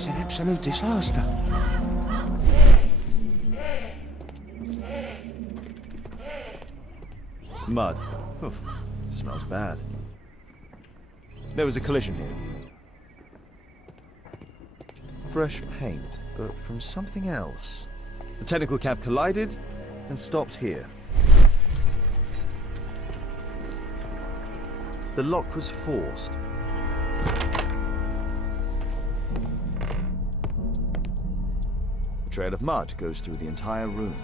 is an absolute disaster. Mud. Oof, smells bad. There was a collision here. Fresh paint, but from something else. The technical cab collided and stopped here. The lock was forced. A trail of mud goes through the entire room.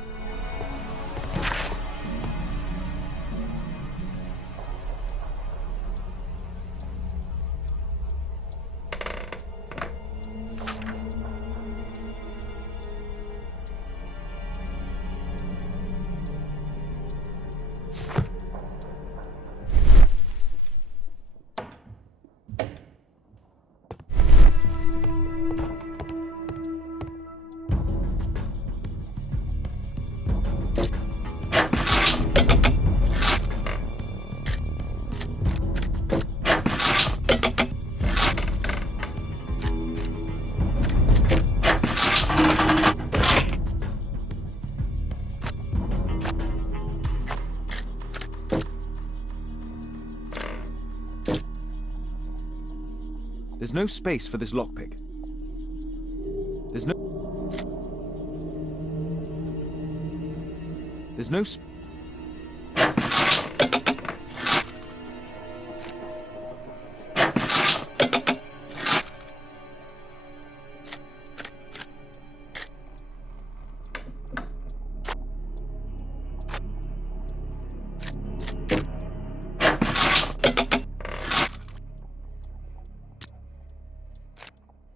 There's no space for this lockpick. There's no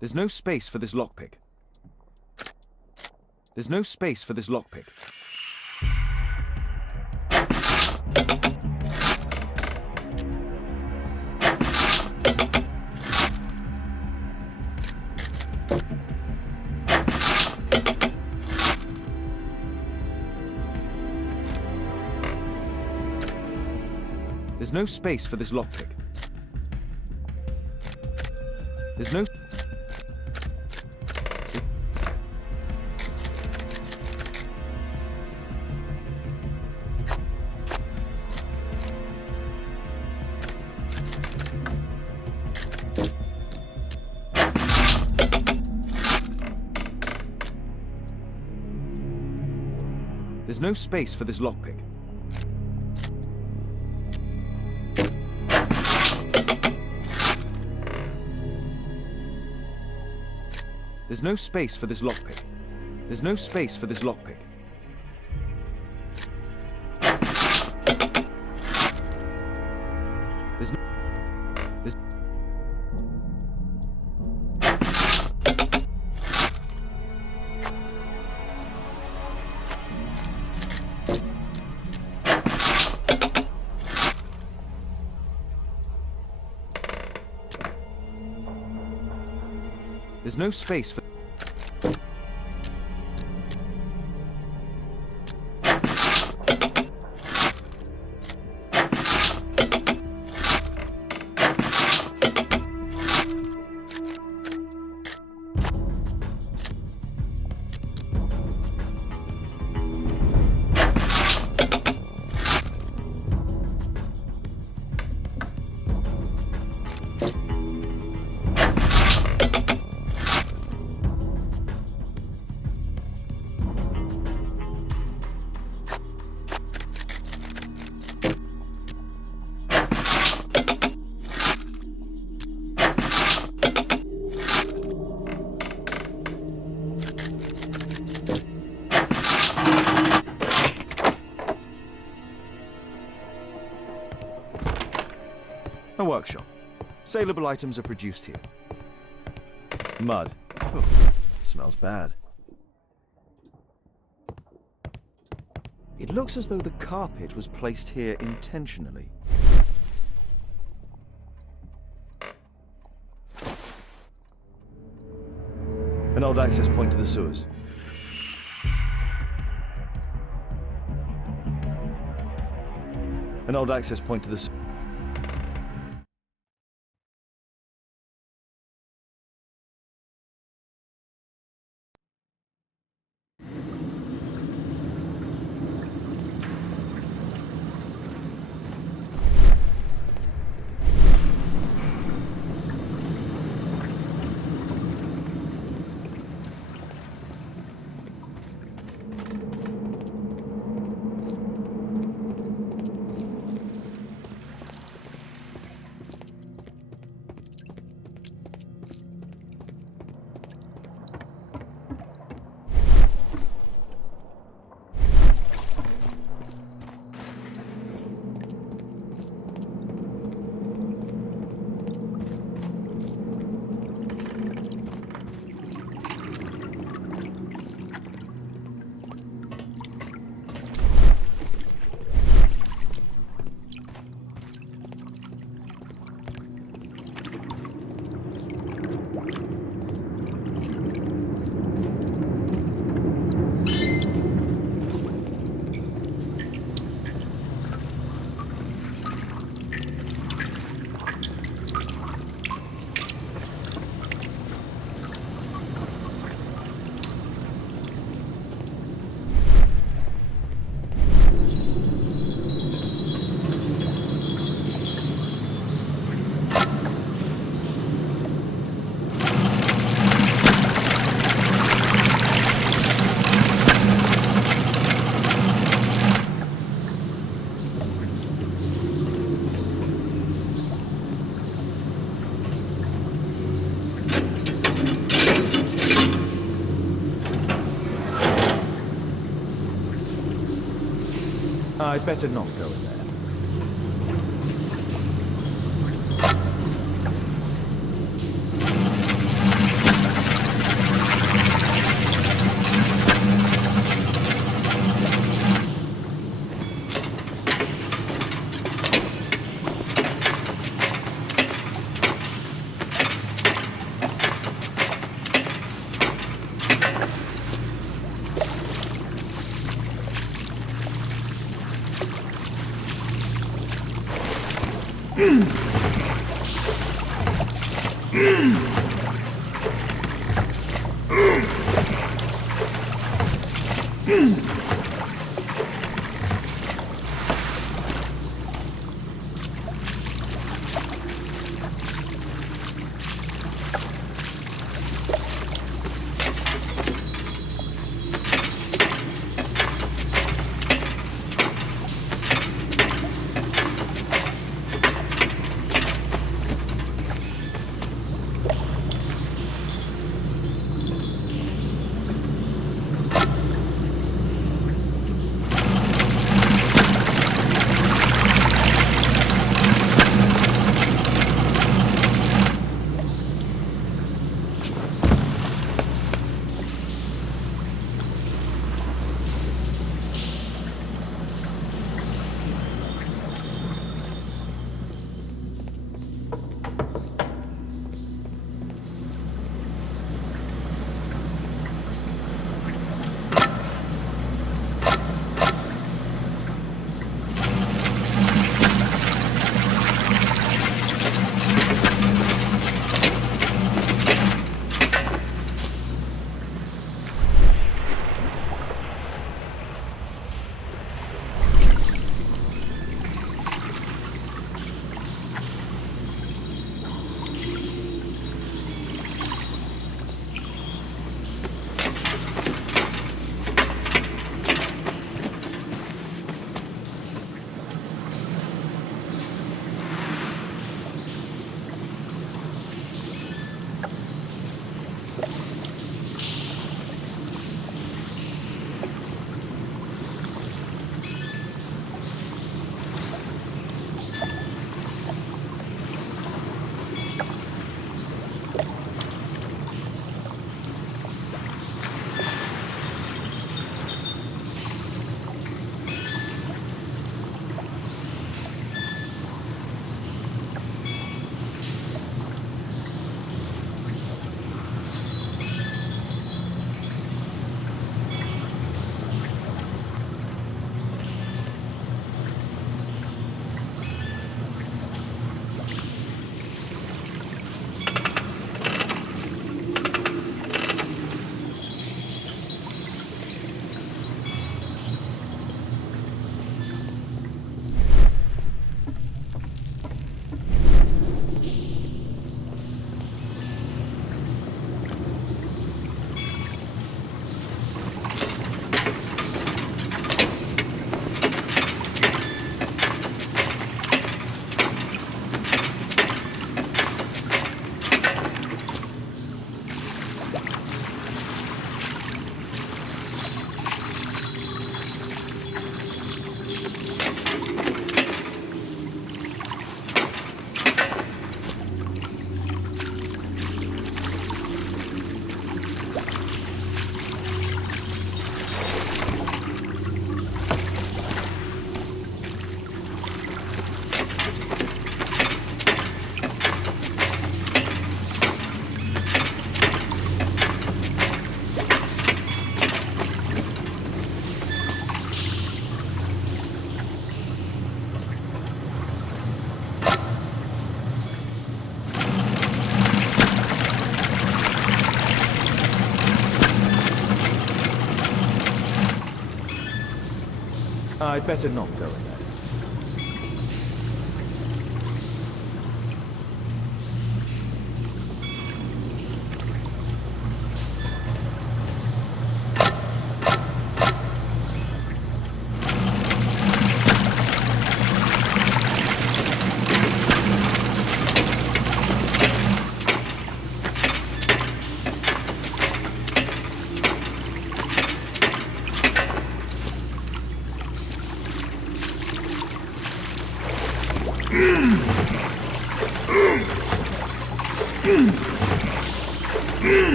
There's no space for this lockpick. There's no space for this lockpick. There's no space for this lockpick. There's no... There's no space for this lockpick. There's no space for this lockpick. There's no space for this lockpick. There's no... There's... There's no space for... A workshop. Saleable items are produced here. Mud. Oh, smells bad. It looks as though the carpet was placed here intentionally. An old access point to the sewers. An old access point to the sewers. I'd better not go in there. I'd better not go in there.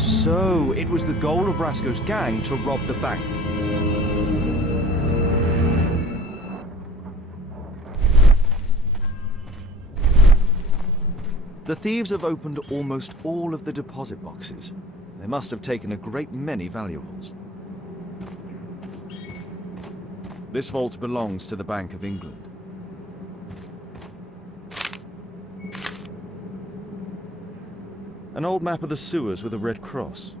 So, it was the goal of Rasco's gang to rob the bank. The thieves have opened almost all of the deposit boxes. They must have taken a great many valuables. This vault belongs to the Bank of England. An old map of the sewers with a red cross.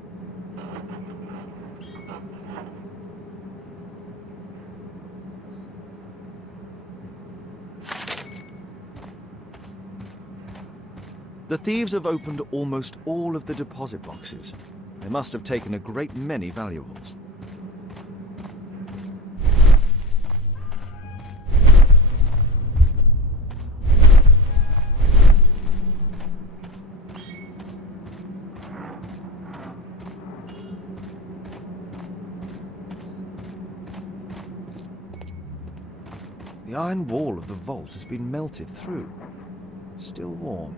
The thieves have opened almost all of the deposit boxes. They must have taken a great many valuables. The iron wall of the vault has been melted through. Still warm.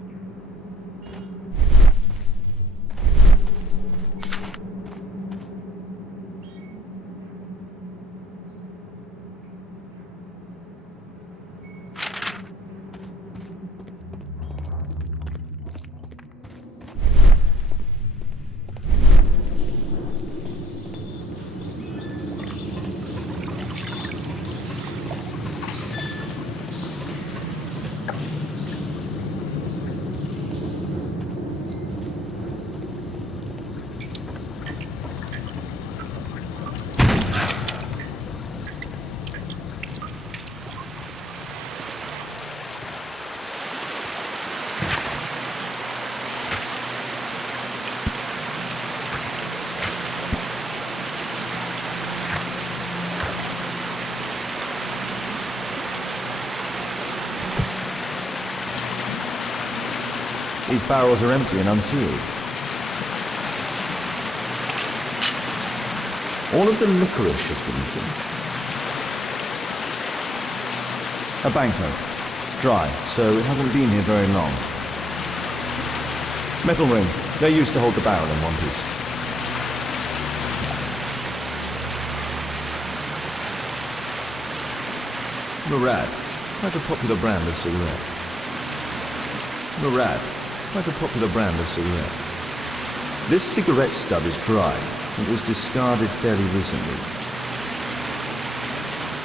These barrels are empty and unsealed. All of the licorice has been eaten. A banknote. Dry, so it hasn't been here very long. Metal rings. They're used to hold the barrel in one piece. Murad, quite a popular brand of cigarette. Murad, quite a popular brand of cigarette. This cigarette stub is dry. It was discarded fairly recently.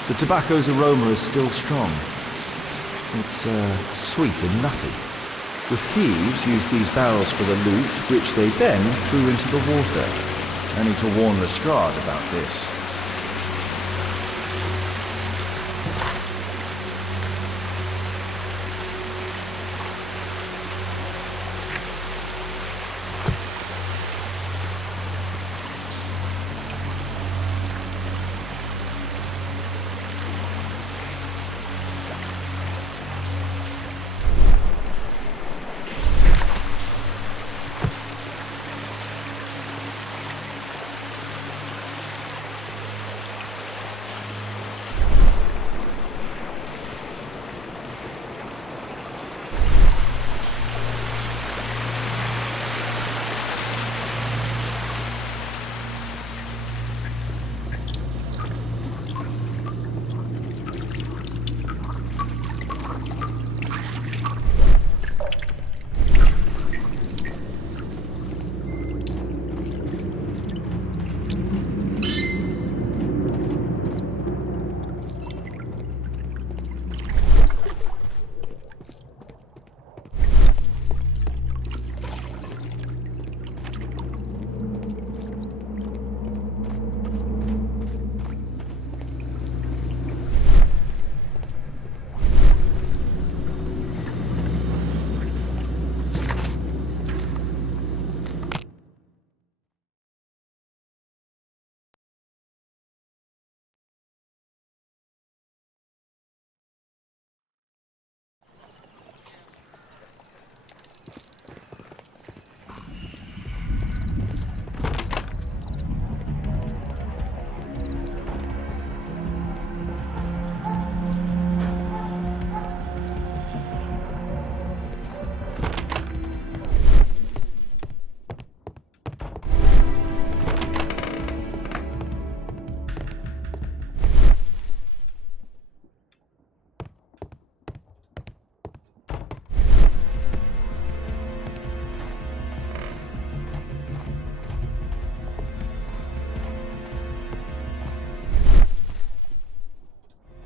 The tobacco's aroma is still strong. It's sweet and nutty. The thieves used these barrels for the loot, which they then threw into the water. I need to warn Lestrade about this.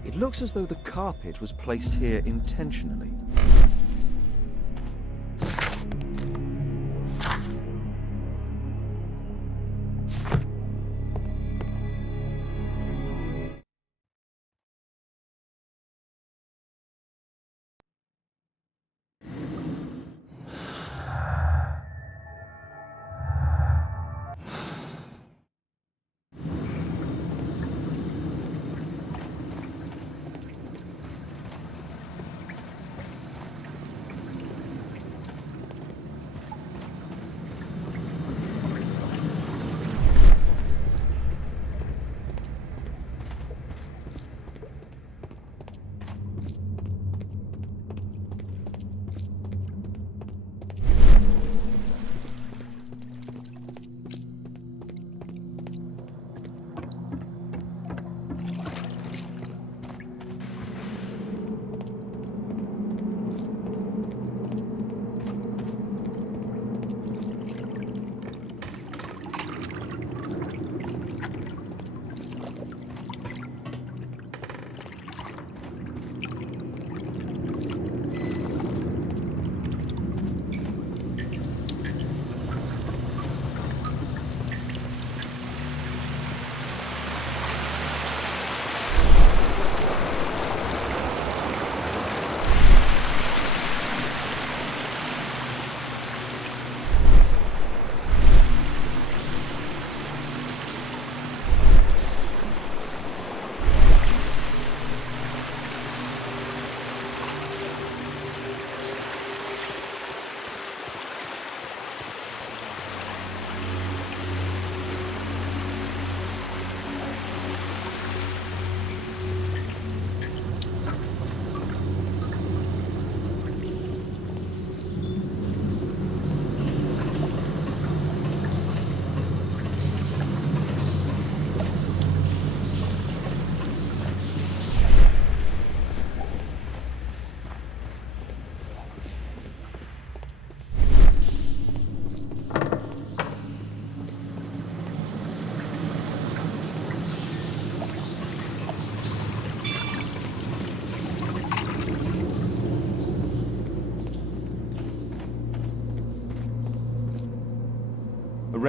It looks as though the carpet was placed here intentionally.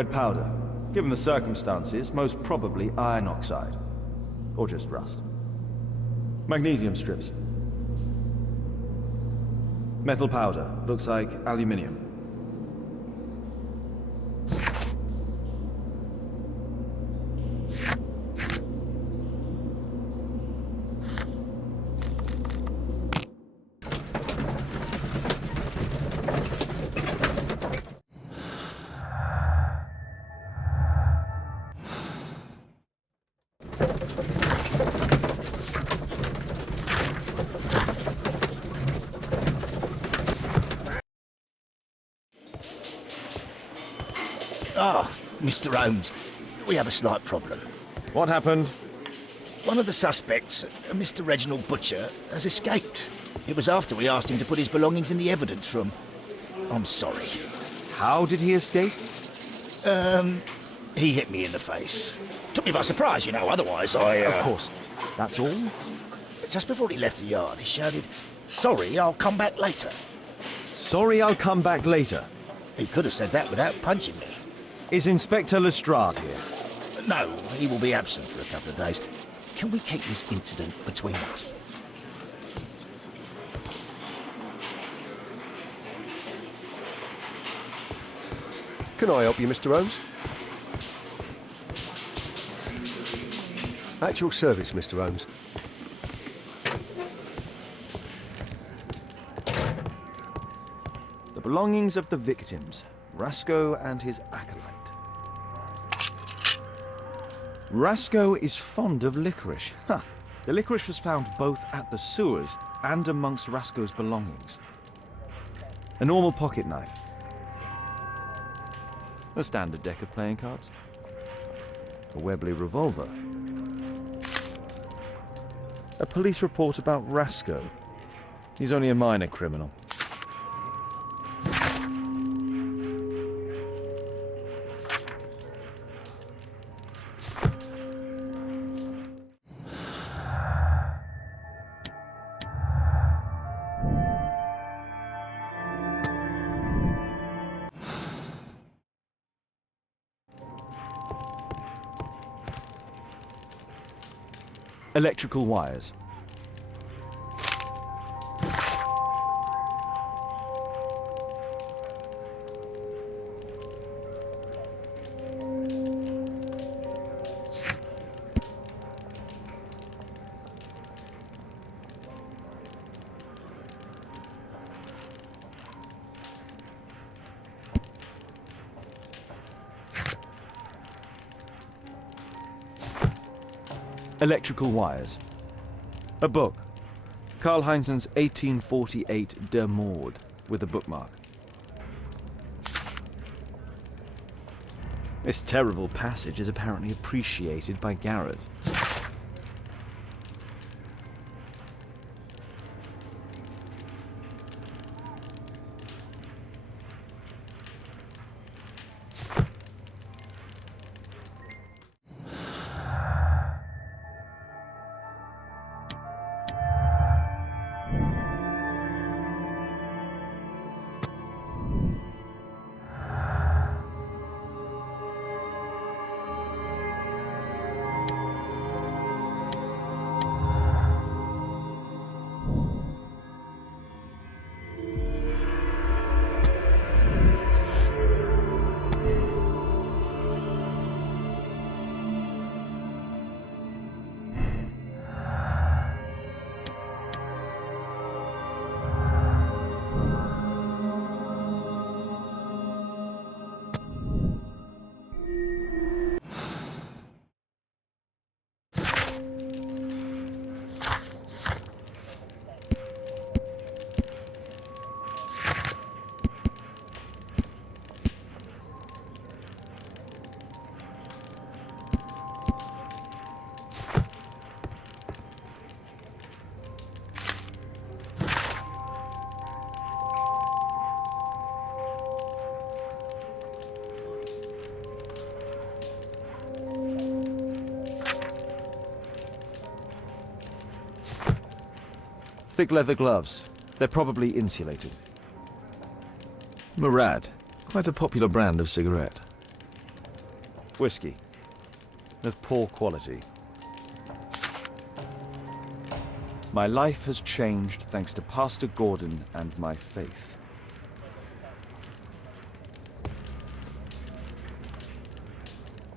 red powder. Given the circumstances, most probably iron oxide. Or just rust. Magnesium strips. Metal powder. Looks like aluminium. Ah, Mr. Holmes, we have a slight problem. What happened? One of the suspects, Mr. Reginald Butcher, has escaped. It was after we asked him to put his belongings in the evidence room. I'm sorry. How did he escape? He hit me in the face. Took me by surprise, you know, otherwise I... Of course. That's all? Just before he left the yard, he shouted, "Sorry, I'll come back later." Sorry, I'll come back later. He could have said that without punching me. Is Inspector Lestrade here? No, he will be absent for a couple of days. Can we keep this incident between us? Can I help you, Mr. Holmes? At your service, Mr. Holmes. The belongings of the victims, Rasco and his acolyte. Rasco is fond of licorice. Huh. The licorice was found both at the sewers and amongst Rasco's belongings. A normal pocket knife. A standard deck of playing cards. A Webley revolver. A police report about Rasco. He's only a minor criminal. Electrical wires. Electrical wires. A book. Karl Heinzen's 1848 Der Mord, with a bookmark. This terrible passage is apparently appreciated by Garrett. Thick leather gloves. They're probably insulated. Murad. Quite a popular brand of cigarette. Whiskey. Of poor quality. My life has changed thanks to Pastor Gordon and my faith.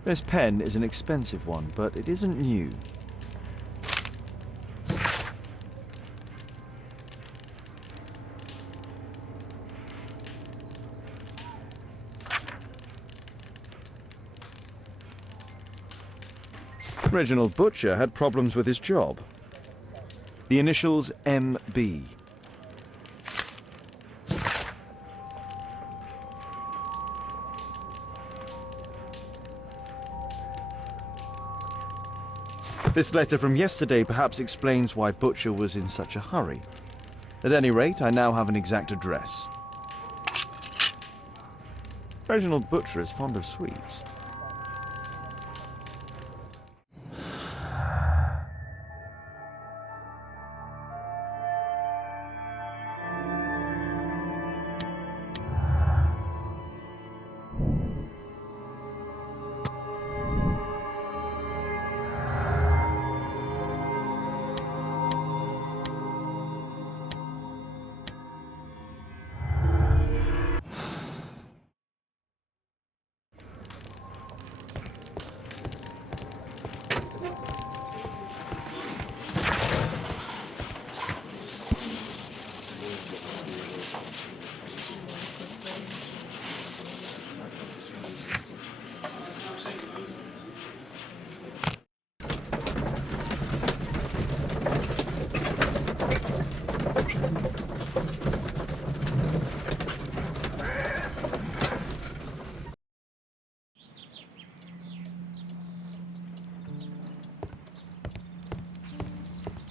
This pen is an expensive one, but it isn't new. Reginald Butcher had problems with his job. The initials MB. This letter from yesterday perhaps explains why Butcher was in such a hurry. At any rate, I now have an exact address. Reginald Butcher is fond of sweets.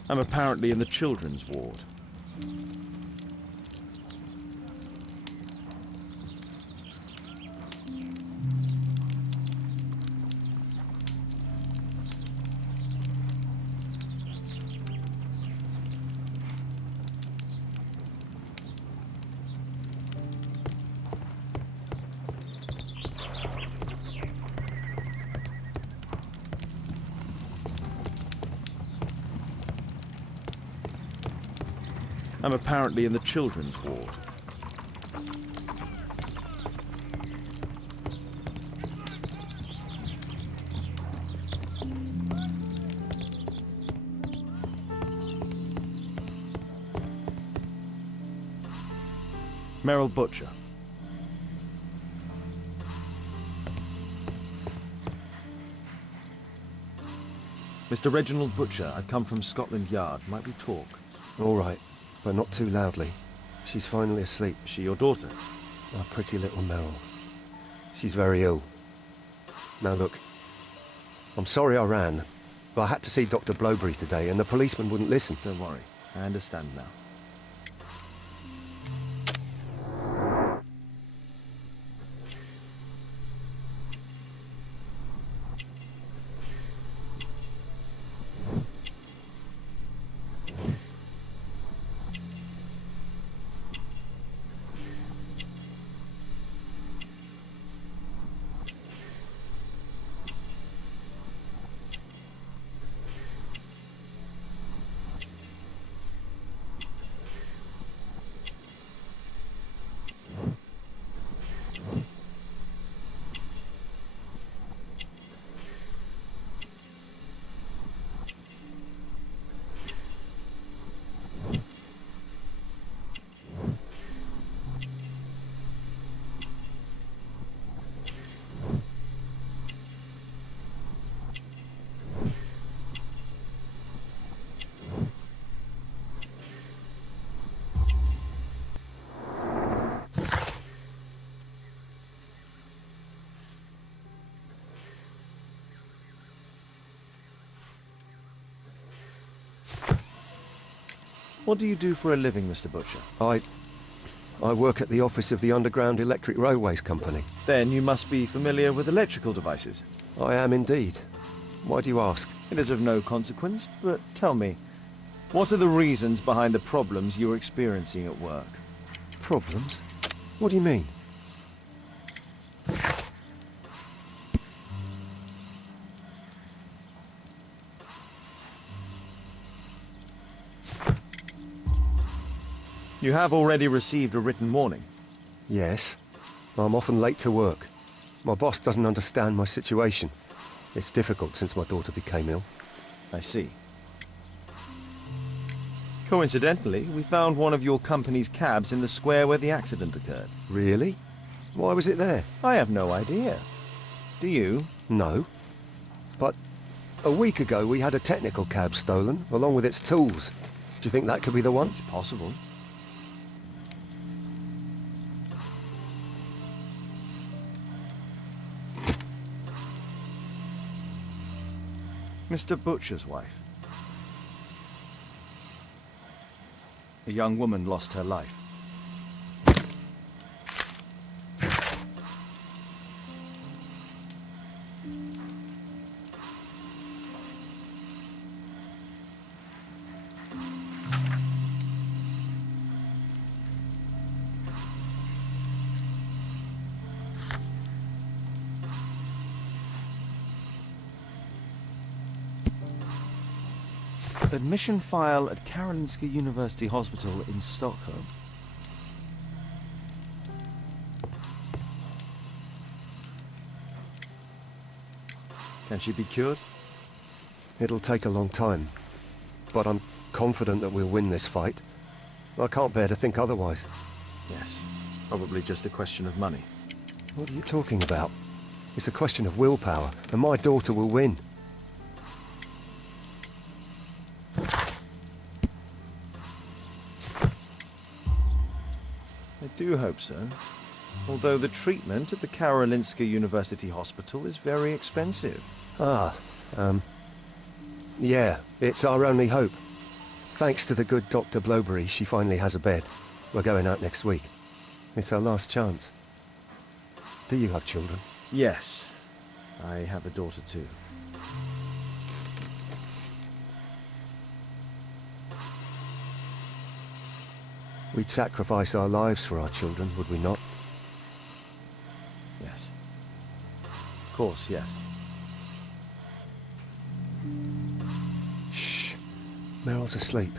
I'm apparently in the children's ward. I'm apparently in the children's ward. Merrill Butcher. Mr. Reginald Butcher, I've come from Scotland Yard. Might we talk? All right, but not too loudly. She's finally asleep. Is she your daughter? Our pretty little Merrill. She's very ill. Now look, I'm sorry I ran, but I had to see Dr. Blowberry today and the policeman wouldn't listen. Don't worry, I understand now. What do you do for a living, Mr. Butcher? I work at the office of the Underground Electric Railways Company. Then you must be familiar with electrical devices. I am indeed. Why do you ask? It is of no consequence, but tell me, what are the reasons behind the problems you're experiencing at work? Problems? What do you mean? You have already received a written warning. Yes. I'm often late to work. My boss doesn't understand my situation. It's difficult since my daughter became ill. I see. Coincidentally, we found one of your company's cabs in the square where the accident occurred. Really? Why was it there? I have no idea. Do you? No. But a week ago we had a technical cab stolen, along with its tools. Do you think that could be the one? It's possible. Mr. Butcher's wife. A young woman lost her life. Admission file at Karolinska University Hospital in Stockholm. Can she be cured? It'll take a long time. But I'm confident that we'll win this fight. I can't bear to think otherwise. Yes, probably just a question of money. What are you talking about? It's a question of willpower, and my daughter will win. I do hope so. Although the treatment at the Karolinska University Hospital is very expensive. Yeah, it's our only hope. Thanks to the good Dr. Blowberry, she finally has a bed. We're going out next week. It's our last chance. Do you have children? Yes, I have a daughter too. We'd sacrifice our lives for our children, would we not? Yes. Of course, yes. Shh. Meryl's asleep.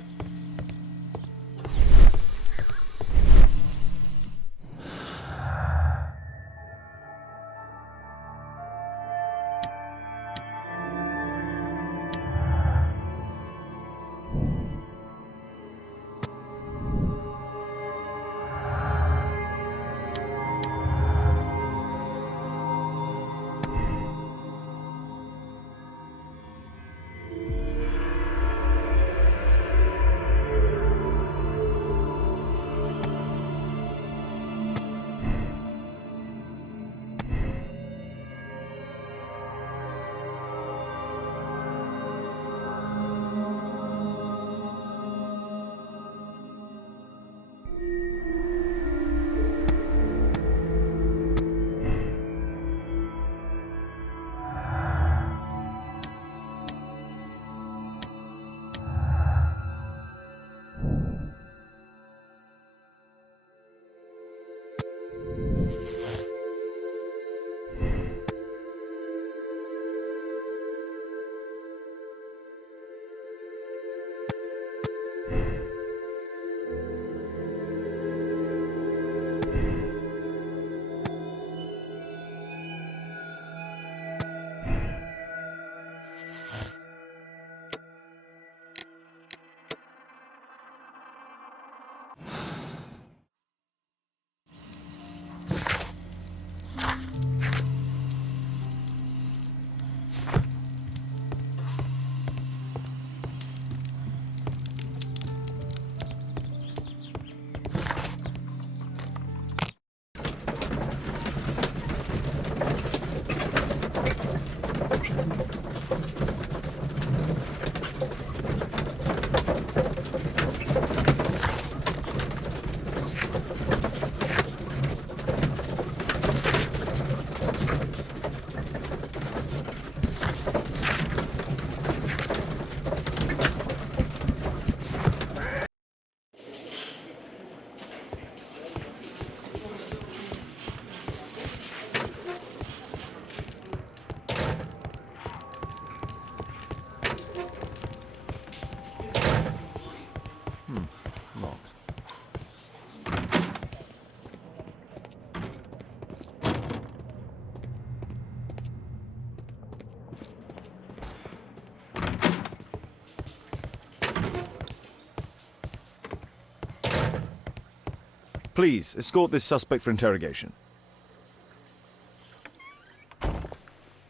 Please, escort this suspect for interrogation.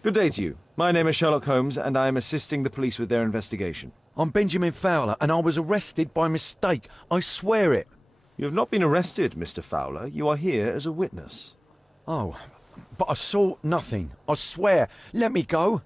Good day to you. My name is Sherlock Holmes, and I am assisting the police with their investigation. I'm Benjamin Fowler, and I was arrested by mistake. I swear it. You have not been arrested, Mr. Fowler. You are here as a witness. Oh, but I saw nothing. I swear. Let me go.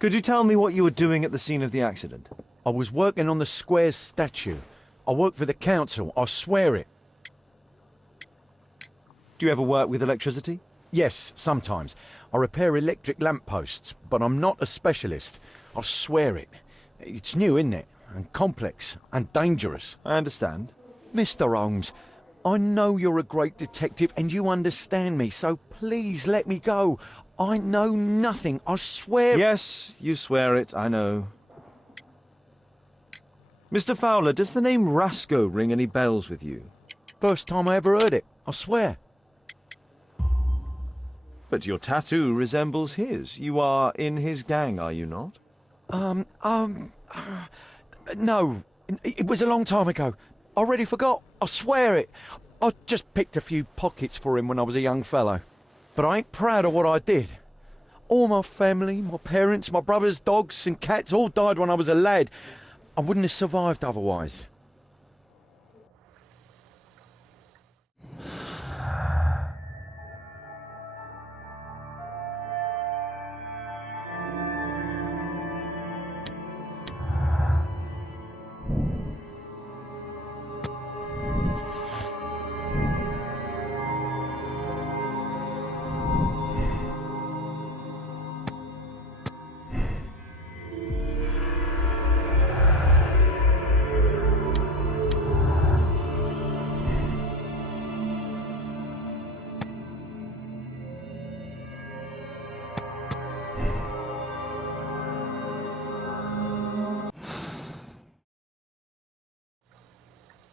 Could you tell me what you were doing at the scene of the accident? I was working on the square statue. I work for the council. I swear it. Do you ever work with electricity? Yes, sometimes. I repair electric lampposts, but I'm not a specialist. I swear it. It's new, isn't it? And complex and dangerous. I understand. Mr. Holmes, I know you're a great detective and you understand me, so please let me go. I know nothing, I swear. Yes, you swear it, I know. Mr. Fowler, does the name Rasco ring any bells with you? First time I ever heard it, I swear. But your tattoo resembles his. You are in his gang, are you not? No. It was a long time ago. I already forgot, I swear it. I just picked a few pockets for him when I was a young fellow. But I ain't proud of what I did. All my family, my parents, my brothers, dogs and cats all died when I was a lad. I wouldn't have survived otherwise.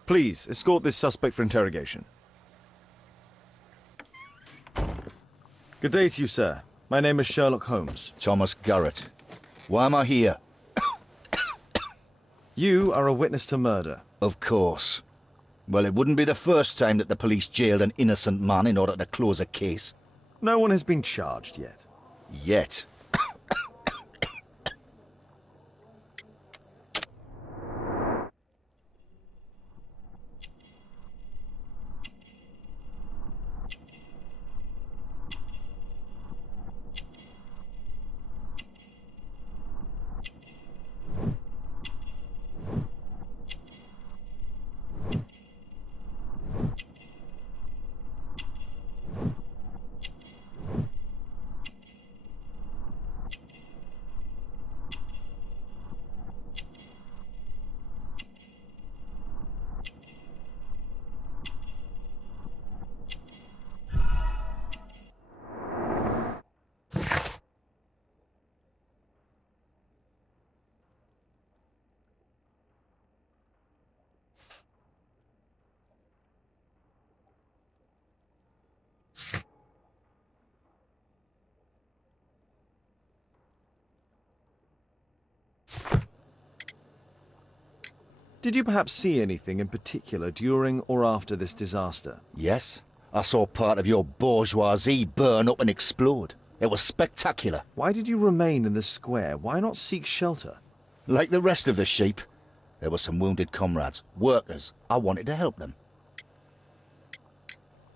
Please, escort this suspect for interrogation. Good day to you, sir. My name is Sherlock Holmes. Thomas Garrett. Why am I here? You are a witness to murder. Of course. Well, it wouldn't be the first time that the police jailed an innocent man in order to close a case. No one has been charged yet. Yet. Did you perhaps see anything in particular during or after this disaster? Yes, I saw part of your bourgeoisie burn up and explode. It was spectacular. Why did you remain in the square? Why not seek shelter? Like the rest of the sheep, there were some wounded comrades, workers. I wanted to help them.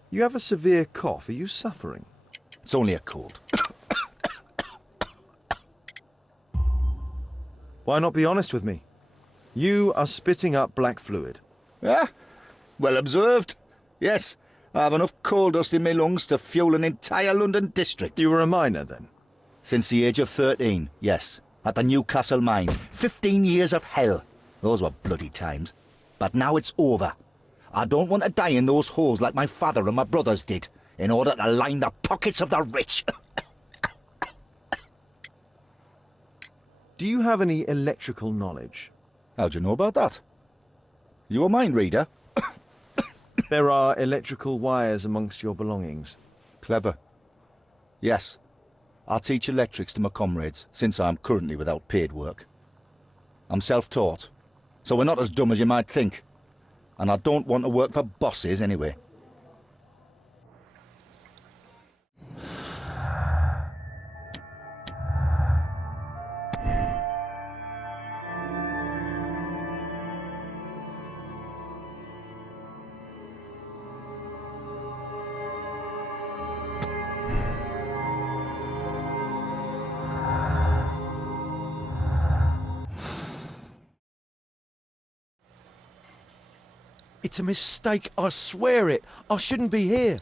You have a severe cough. Are you suffering? It's only a cold. Why not be honest with me? You are spitting up black fluid. Ah, well observed. Yes, I have enough coal dust in my lungs to fuel an entire London district. You were a miner then? Since the age of 13, yes. At the Newcastle mines. 15 years of hell. Those were bloody times. But now it's over. I don't want to die in those holes like my father and my brothers did, in order to line the pockets of the rich. Do you have any electrical knowledge? How'd you know about that? You a mind reader? There are electrical wires amongst your belongings. Clever. Yes. I teach electrics to my comrades, since I'm currently without paid work. I'm self-taught, so we're not as dumb as you might think. And I don't want to work for bosses anyway. It's a mistake, I swear it. I shouldn't be here.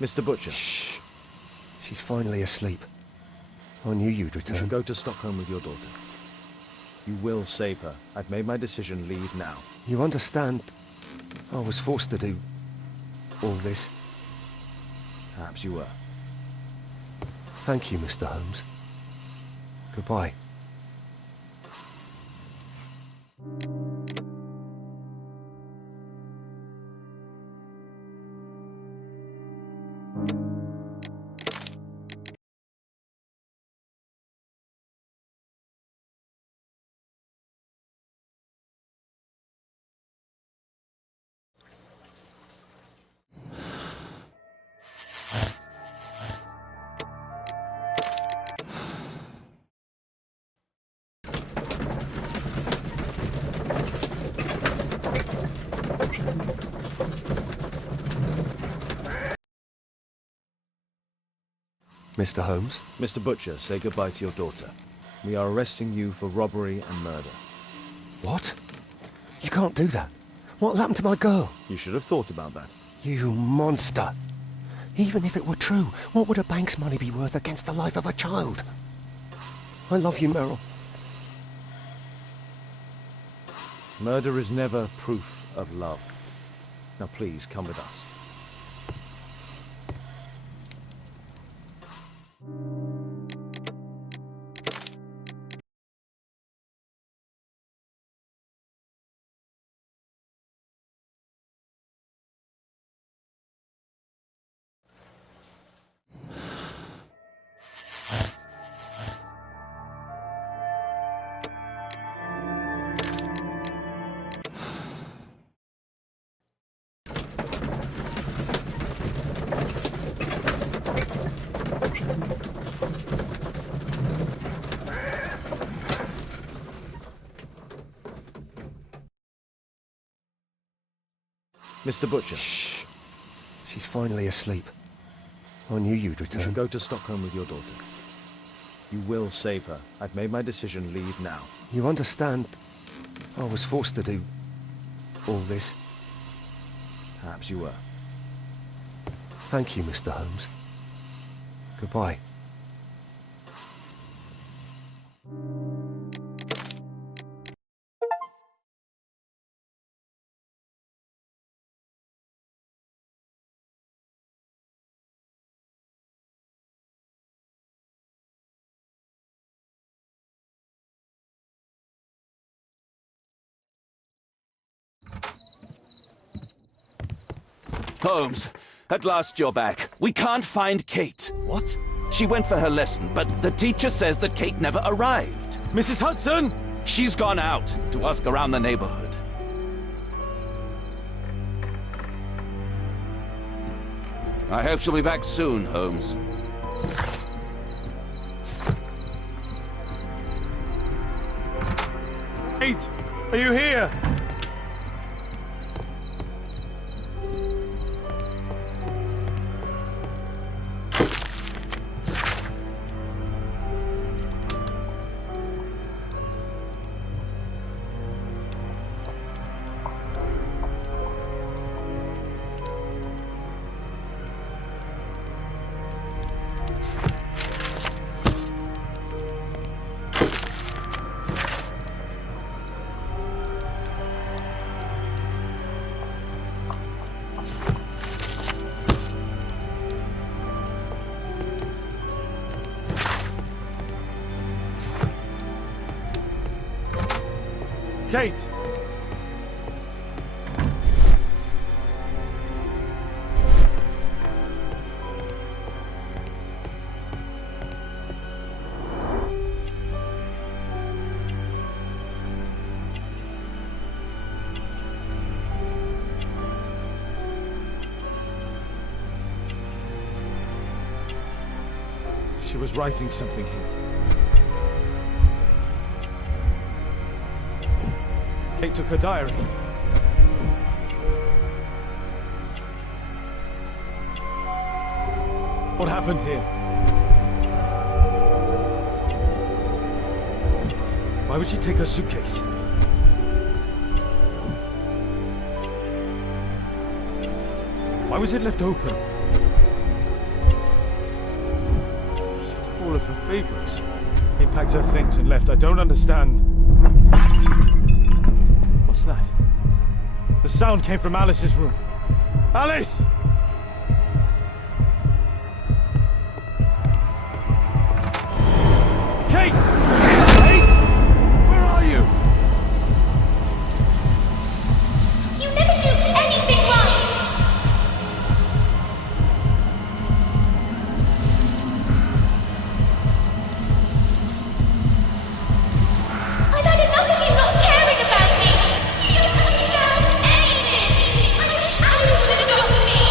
Mr. Butcher, Shh. She's finally asleep. I knew you'd you return. should go to Stockholm with your daughter. You will save her. I've made my decision. Leave now. You understand? I was forced to do all this. Perhaps you were. Thank you, Mr. Holmes. Goodbye. Mr. Holmes? Mr. Butcher, say goodbye to your daughter. We are arresting you for robbery and murder. What? You can't do that. What happened to my girl? You should have thought about that. You monster. Even if it were true, what would a bank's money be worth against the life of a child? I love you, Meryl. Murder is never proof of love. Now please, come with us. Mr. Butcher. Shh. She's finally asleep. I knew you'd You should return. go to Stockholm with your daughter. You will save her. I've made my decision. Leave now. You understand, I was forced to do all this. Perhaps you were. Thank you, Mr. Holmes. Goodbye. Holmes, at last you're back. We can't find Kate. What? She went for her lesson, but the teacher says that Kate never arrived. Mrs. Hudson! She's gone out to ask around the neighborhood. I hope she'll be back soon, Holmes. Kate! Are you here? Kate! She was writing something here. Kate took her diary. What happened here? Why would she take her suitcase? Why was it left open? She took all of her favorites. Kate packed her things and left. I don't understand. What's that? The sound came from Alice's room. Alice! Kate! Kate! Where are you? You never do anything right! I've had enough of you not caring about me! You don't say this! I wish Alice would have got me!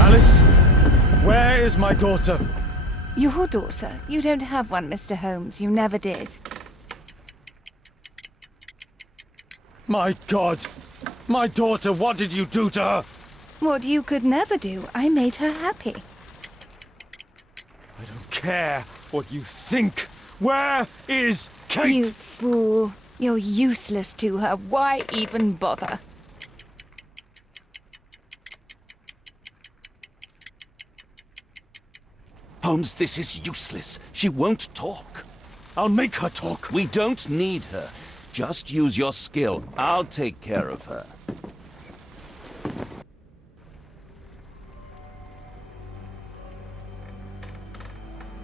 Alice? Where is my daughter? Your daughter? You don't have one, Mr. Holmes. You never did. My God! My daughter, what did you do to her? What you could never do. I made her happy. I don't care what you think. Where is Kate? You fool. You're useless to her. Why even bother? Holmes, this is useless. She won't talk. I'll make her talk. We don't need her. Just use your skill. I'll take care of her.